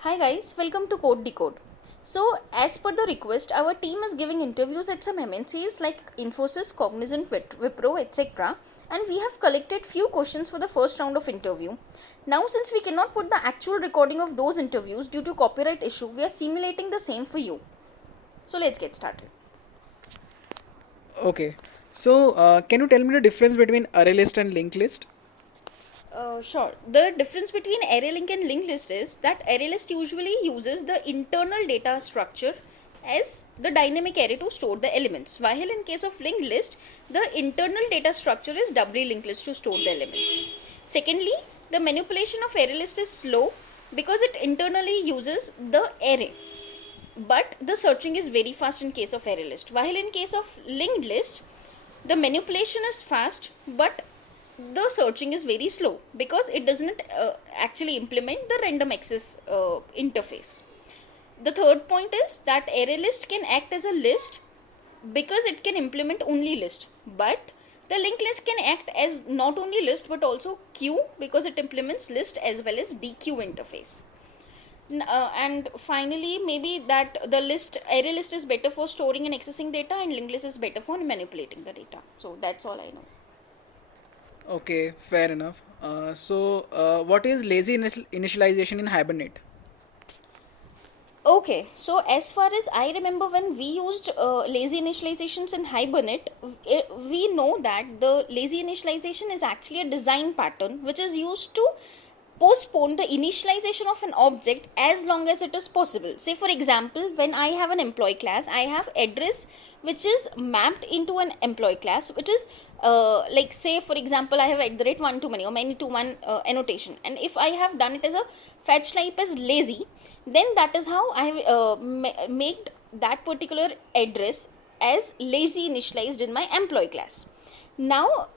Hi guys, welcome to Code Decode. So, as per the request, our team is giving interviews at some MNCs like Infosys, Cognizant, Wipro, etc. And we have collected few questions for the first round of interview. Now, since we cannot put the actual recording of those interviews due to copyright issue, we are simulating the same for you. So, let's get started. Okay. So, can you tell me the difference between array list and linked list? Sure. The difference between array link and linked list is that array list usually uses the internal data structure as the dynamic array to store the elements, while in case of linked list, the internal data structure is doubly linked list to store the elements. Secondly, the manipulation of array list is slow because it internally uses the array, but the searching is very fast in case of array list, while in case of linked list, the manipulation is fast but the searching is very slow because it doesn't actually implement the random access interface. The third point is that array list can act as a list because it can implement only list, but the linked list can act as not only list but also queue because it implements list as well as dequeue interface. And finally, maybe that the array list is better for storing and accessing data and linked list is better for manipulating the data. So that's all I know. Okay, fair enough. What is lazy initialization in Hibernate? Okay, so as far as I remember, when we used lazy initializations in Hibernate, we know that the lazy initialization is actually a design pattern which is used to postpone the initialization of an object as long as it is possible. Say for example, when I have an employee class, I have address which is mapped into an employee class, which is like say for example, I have at the rate one to many or many to one annotation, and if I have done it as a fetch type as lazy, then that is how I have made that particular address as lazy initialized in my employee class. Now,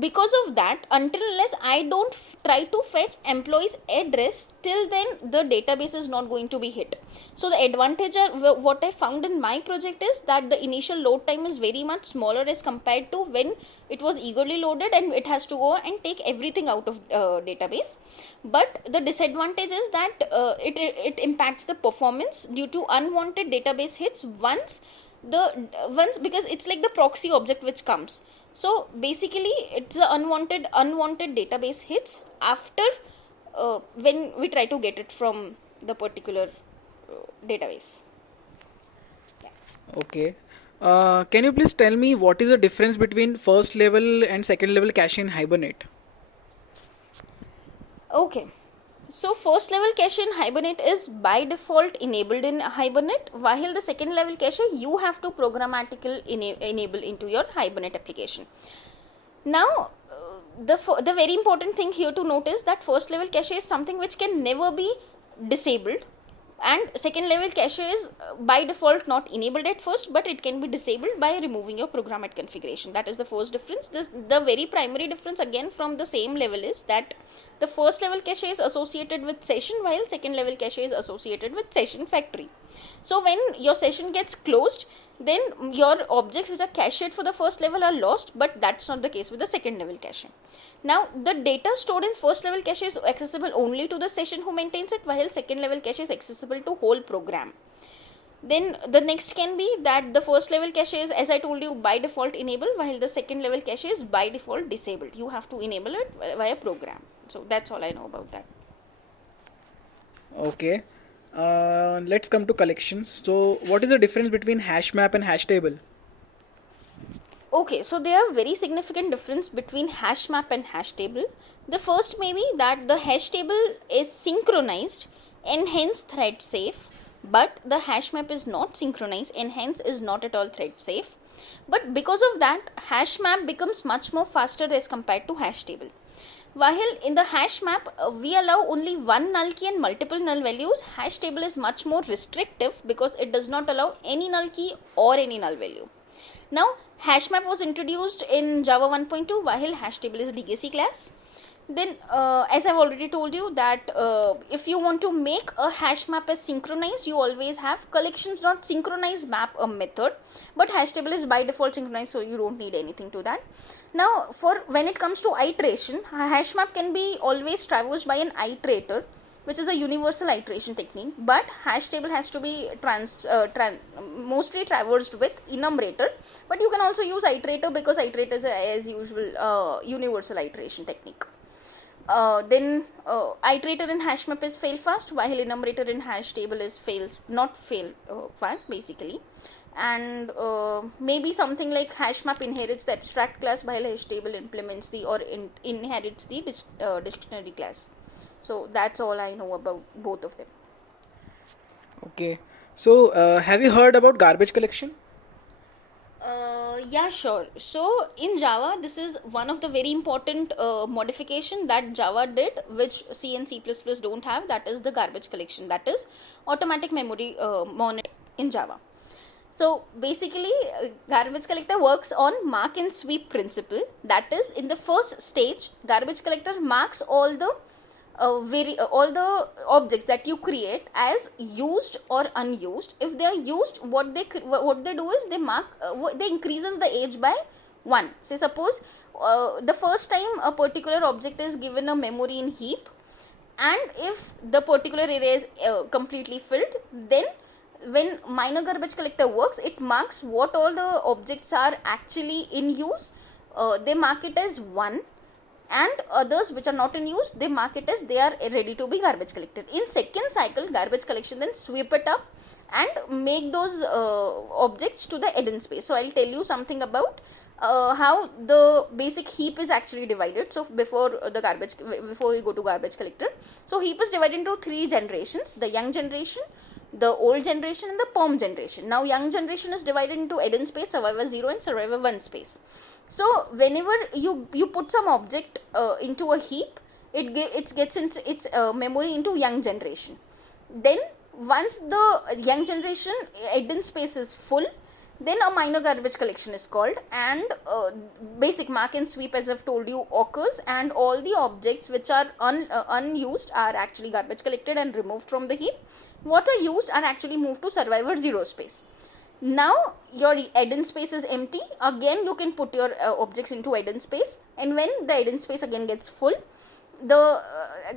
because of that, until unless I don't try to fetch employee's address, till then the database is not going to be hit. So the advantage what I found in my project is that the initial load time is very much smaller as compared to when it was eagerly loaded and it has to go and take everything out of database. But the disadvantage is that it impacts the performance due to unwanted database hits once because it's like the proxy object which comes. So basically it's the unwanted database hits after when we try to get it from the particular database. Yeah. Okay. Can you please tell me what is the difference between first level and second level cache in Hibernate? Okay. So first level cache in Hibernate is by default enabled in Hibernate, while the second level cache you have to programmatically enable into your Hibernate application. Now, the very important thing here to notice that first level cache is something which can never be disabled, and second level cache is by default not enabled at first, but it can be disabled by removing your program at configuration. That is the first difference. The very primary difference again from the same level is that the first level cache is associated with session, while second level cache is associated with session factory. So when your session gets closed, then your objects which are cached for the first level are lost, but that's not the case with the second level cache. Now the data stored in first level cache is accessible only to the session who maintains it, while second level cache is accessible to whole program. Then the next can be that the first level cache is, as I told you, by default enabled, while the second level cache is by default disabled. You have to enable it via program. So that's all I know about that. Okay. Let's come to collections. So, what is the difference between hash map and hash table? Okay, so there are very significant difference between hash map and hash table. The first may be that the hash table is synchronized and hence thread safe, but the hash map is not synchronized and hence is not at all thread safe. But because of that, hash map becomes much more faster as compared to hash table. While in the hash map, we allow only one null key and multiple null values, hash table is much more restrictive because it does not allow any null key or any null value. Now, hash map was introduced in Java 1.2, while hash table is legacy class. Then, as I've already told you that if you want to make a hash map as synchronized, you always have collections.synchronize map a method, but hash table is by default synchronized, so you don't need anything to that. Now, for when it comes to iteration, a hash map can be always traversed by an iterator, which is a universal iteration technique, but hash table has to be mostly traversed with enumerator, but you can also use iterator because iterator is as usual universal iteration technique. Then iterator in hash map is fail fast, while enumerator in hash table is not fail fast basically. And maybe something like hash map inherits the abstract class, while hash table implements the or inherits the dictionary class. So that's all I know about both of them. Okay. So, have you heard about garbage collection? Yeah, sure. So in Java, this is one of the very important modification that Java did, which C and C++ don't have. That is the garbage collection. That is automatic memory monitoring in Java. So basically, garbage collector works on mark and sweep principle. That is, in the first stage, garbage collector marks all the all the objects that you create as used or unused. If they are used, what they do is they mark they increases the age by 1. Say suppose the first time a particular object is given a memory in heap, and if the particular area is completely filled, then when minor garbage collector works, it marks what all the objects are actually in use. They mark it as 1, and others which are not in use, they mark it as they are ready to be garbage collected. In second cycle, garbage collection then sweep it up and make those objects to the hidden space. So I'll tell you something about how the basic heap is actually divided. So before we go to garbage collector, so heap is divided into 3 generations: the young generation, the old generation, and the perm generation. Now young generation is divided into hidden space, survivor 0 and survivor 1 space. So whenever you put some object into a heap, it gets into its memory into young generation. Then once the young generation hidden space is full, then a minor garbage collection is called, and basic mark and sweep, as I've told you, occurs, and all the objects which are unused are actually garbage collected and removed from the heap. What are used are actually moved to survivor 0 space. Now your hidden space is empty. Again you can put your objects into hidden space, and when the hidden space again gets full, the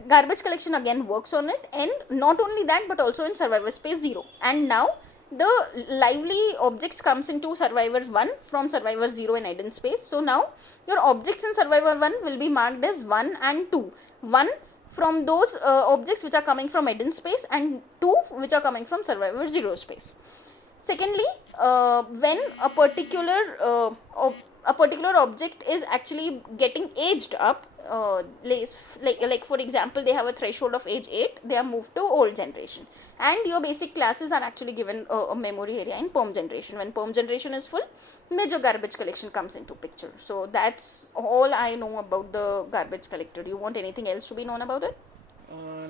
garbage collection again works on it, and not only that but also in survivor space 0. And now the lively objects comes into survivor 1 from survivor 0 in hidden space. So now your objects in survivor 1 will be marked as 1 and 2. 1 from those objects which are coming from hidden space, and 2 which are coming from survivor 0 space. Secondly, when a particular object is actually getting aged up, like for example, they have a threshold of age 8, they are moved to old generation, and your basic classes are actually given a memory area in perm generation. When perm generation is full, major garbage collection comes into picture. So that's all I know about the garbage collector. Do you want anything else to be known about it?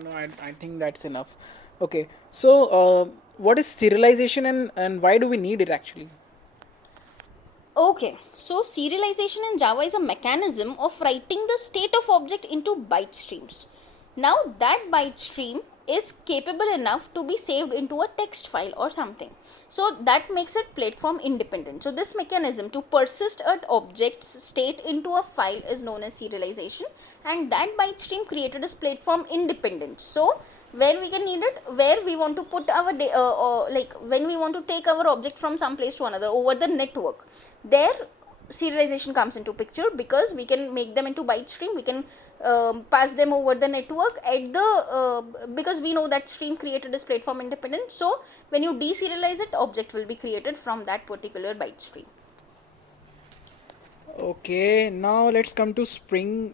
No, I think that's enough. Okay, so what is serialization, and why do we need it actually? Okay, so serialization in Java is a mechanism of writing the state of object into byte streams. Now that byte stream is capable enough to be saved into a text file or something. So that makes it platform independent. So this mechanism to persist an object's state into a file is known as serialization, and that byte stream created is platform independent. So where we can need it, where we want to put our like when we want to take our object from some place to another over the network, there serialization comes into picture, because we can make them into byte stream. We can pass them over the network at the because we know that stream created is platform independent. So when you deserialize it, object will be created from that particular byte stream. Okay, now let's come to Spring.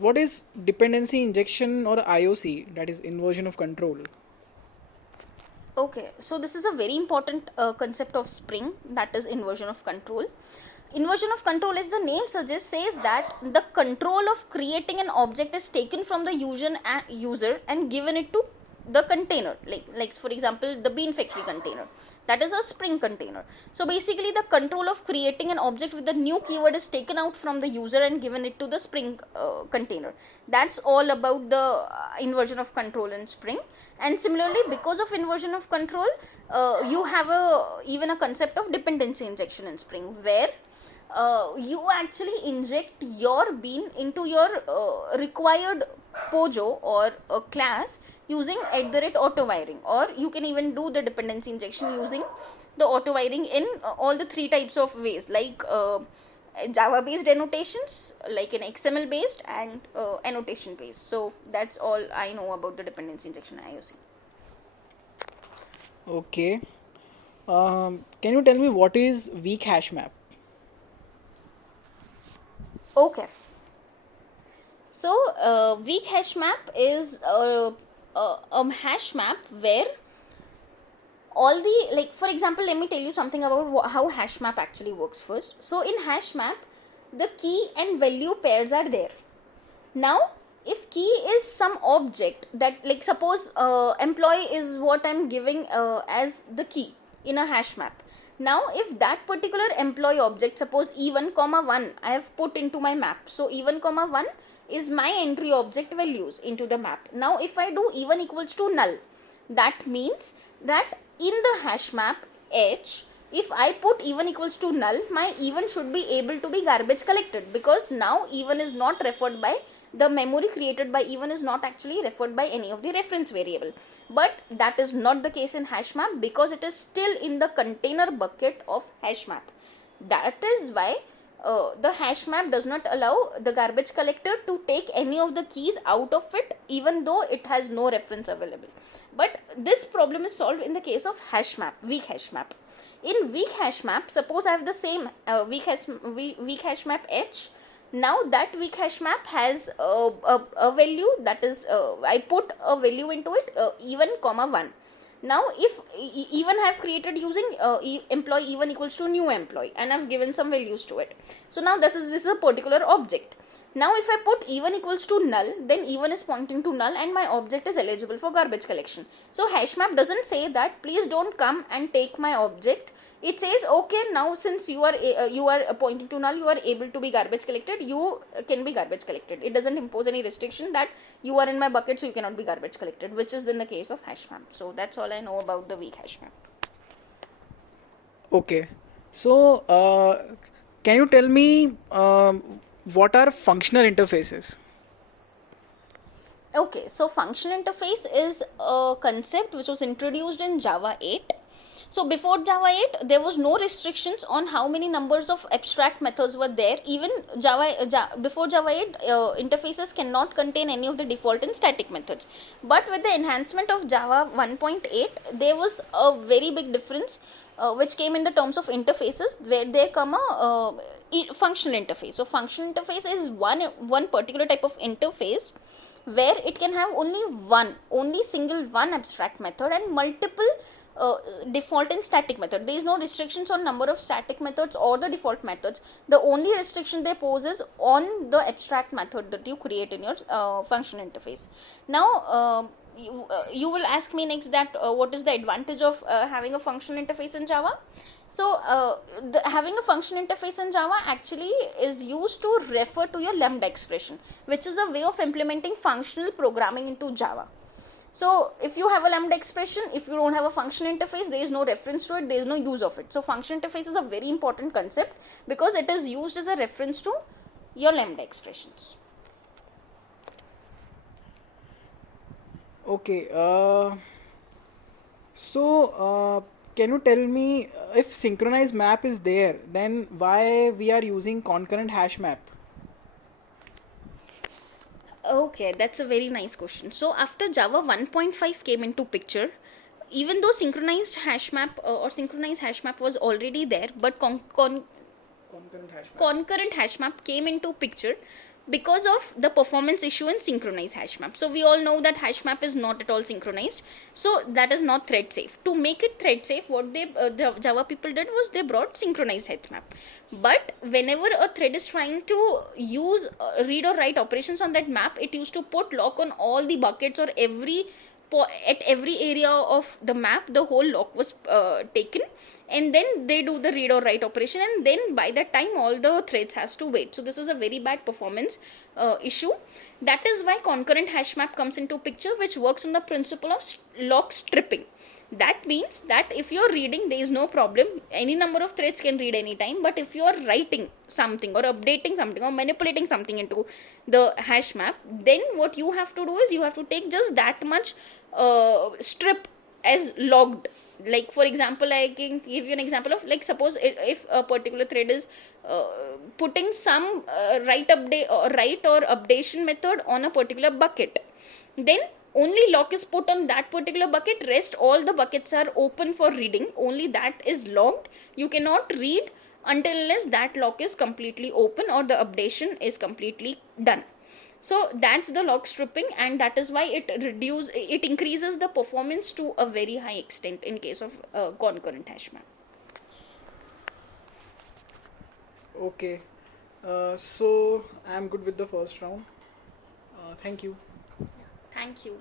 What is dependency injection, or IOC, that is inversion of control? Okay, so this is a very important concept of Spring, that is inversion of control. Inversion of control, as the name suggests, says that the control of creating an object is taken from the user and given it to the container, like for example the Bean Factory container. That is a Spring container. So basically the control of creating an object with the new keyword is taken out from the user and given it to the Spring container. That's all about the inversion of control in Spring. And similarly, because of inversion of control, you have even a concept of dependency injection in Spring, where you actually inject your bean into your required POJO or a class using @auto wiring, or you can even do the dependency injection using the auto wiring in all the three types of ways, like Java based annotations, like an XML based, and annotation based. So that's all I know about the dependency injection in IOC. Okay. Can you tell me what is weak hash map? Okay. So weak hash map is a hash map where all the, like, for example, let me tell you something about how hash map actually works first. So in hash map, the key and value pairs are there. Now if key is some object that, like, suppose employee is what I'm giving as the key in a hash map. Now if that particular employee object, suppose e1 comma 1, I have put into my map, so e1 comma 1 is my entry object values into the map. Now if I do e1 equals to null, that means that in the hash map h, if I put e1 equals to null, my e1 should be able to be garbage collected, because now e1 is not referred by the memory created by e1 is not actually referred by any of the reference variable. But that is not the case in hash map, because it is still in the container bucket of hash map. That is why the hash map does not allow the garbage collector to take any of the keys out of it, even though it has no reference available. But this problem is solved in the case of hash map, weak hash map. In weak hash map, suppose I have the same weak hash map h. Now that weak hash map has a value, that is I put a value into it, e1 comma 1. Now if e1 I have created using employee e1 equals to new employee, and I've given some values to it. So now this is a particular object. Now if I put e1 equals to null, then e1 is pointing to null and my object is eligible for garbage collection. So hash map doesn't say that please don't come and take my object. It says, okay, now since you are pointing to null, you are able to be garbage collected, you can be garbage collected. It doesn't impose any restriction that you are in my bucket, so you cannot be garbage collected, which is in the case of hash map. So that's all I know about the weak hash map. Okay. So can you tell me what are functional interfaces? Okay, so functional interface is a concept which was introduced in Java 8. So before Java 8, there was no restrictions on how many numbers of abstract methods were there. Even before Java 8, interfaces cannot contain any of the default and static methods. But with the enhancement of Java 1.8, there was a very big difference which came in the terms of interfaces, where there come a functional interface. So functional interface is one particular type of interface where it can have only single one abstract method and multiple default and static method. There is no restrictions on number of static methods or the default methods. The only restriction they pose is on the abstract method that you create in your function interface. Now you will ask me next that what is the advantage of having a functional interface in Java. So having a function interface in Java actually is used to refer to your lambda expression, which is a way of implementing functional programming into Java. So if you have a lambda expression, if you don't have a function interface, there is no reference to it, there is no use of it. So function interface is a very important concept because it is used as a reference to your lambda expressions. Okay. So can you tell me if synchronized map is there, then why we are using concurrent hash map? Okay, that's a very nice question. So after Java 1.5 came into picture, even though synchronized hash map or synchronized hash map was already there, but concurrent hash map came into picture because of the performance issue in synchronized hash map. So we all know that hash map is not at all synchronized, so that is not thread safe. To make it thread safe, what the Java people did was they brought synchronized hash map. But whenever a thread is trying to use read or write operations on that map, it used to put lock on all the buckets, or at every area of the map the whole lock was taken, and then they do the read or write operation, and then by that time all the threads has to wait. So this is a very bad performance issue. That is why concurrent hash map comes into picture, which works on the principle of lock stripping. That means that if you're reading, there is no problem. Any number of threads can read anytime. But if you're writing something or updating something or manipulating something into the hash map, then what you have to do is you have to take just that much strip as logged. Like for example, I can give you an example of, like, suppose if a particular thread is putting some write or updation method on a particular bucket, then only lock is put on that particular bucket. Rest all the buckets are open for reading, only that is locked. You cannot read until unless that lock is completely open or the updation is completely done. So that's the lock stripping, and that is why it increases the performance to a very high extent in case of concurrent hash map. Okay. So I'm good with the first round. Thank you. Thank you.